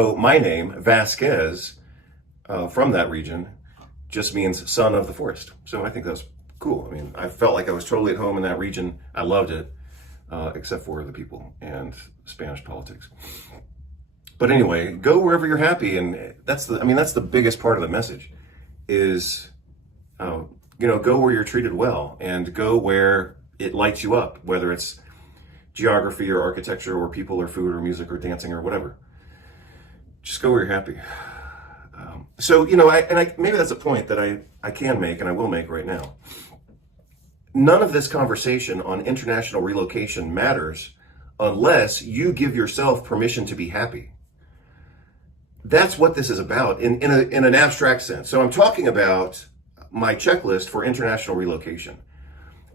So my name, Vasquez, from that region, just means son of the forest. So I think that's cool. I mean, I felt like I was totally at home in that region. I loved it, except for the people and Spanish politics. But anyway, go wherever you're happy, and that's the biggest part of the message, is go where you're treated well, and go where it lights you up, whether it's geography or architecture or people or food or music or dancing or whatever. Just go where you're happy. Maybe that's a point that I can make and I will make right now. None of this conversation on international relocation matters unless you give yourself permission to be happy. That's what this is about in an abstract sense. So I'm talking about my checklist for international relocation.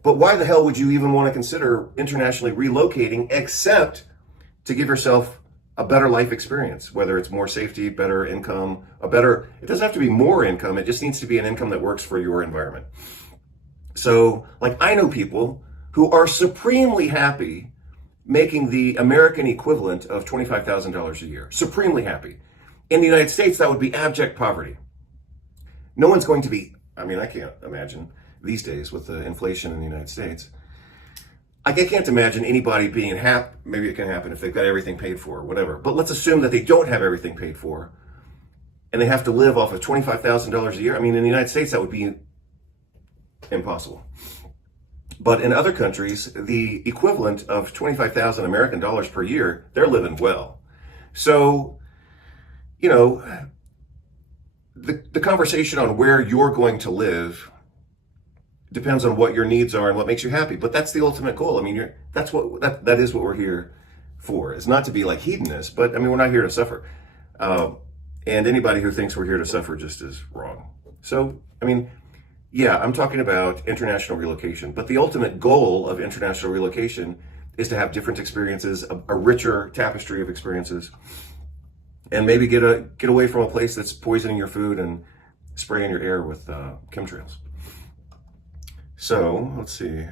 But why the hell would you even want to consider internationally relocating except to give yourself a better life experience, whether it's more safety, better income, it doesn't have to be more income, it just needs to be an income that works for your environment. So, I know people who are supremely happy making the American equivalent of $25,000 a year. Supremely happy. In the United States, that would be abject poverty. No one's going to be, I can't imagine these days with the inflation in the United States. I can't imagine anybody being happy. Maybe it can happen if they've got everything paid for or whatever. But let's assume that they don't have everything paid for and they have to live off of $25,000 a year. In the United States, that would be impossible. But in other countries, the equivalent of 25,000 American dollars per year, they're living well. So, the conversation on where you're going to live depends on what your needs are and what makes you happy. But that's the ultimate goal. That is what we're here for. It's not to be like hedonists, but we're not here to suffer. And anybody who thinks we're here to suffer just is wrong. So, I'm talking about international relocation, but the ultimate goal of international relocation is to have different experiences, a richer tapestry of experiences, and maybe get away from a place that's poisoning your food and spraying your air with chemtrails. So, let's see.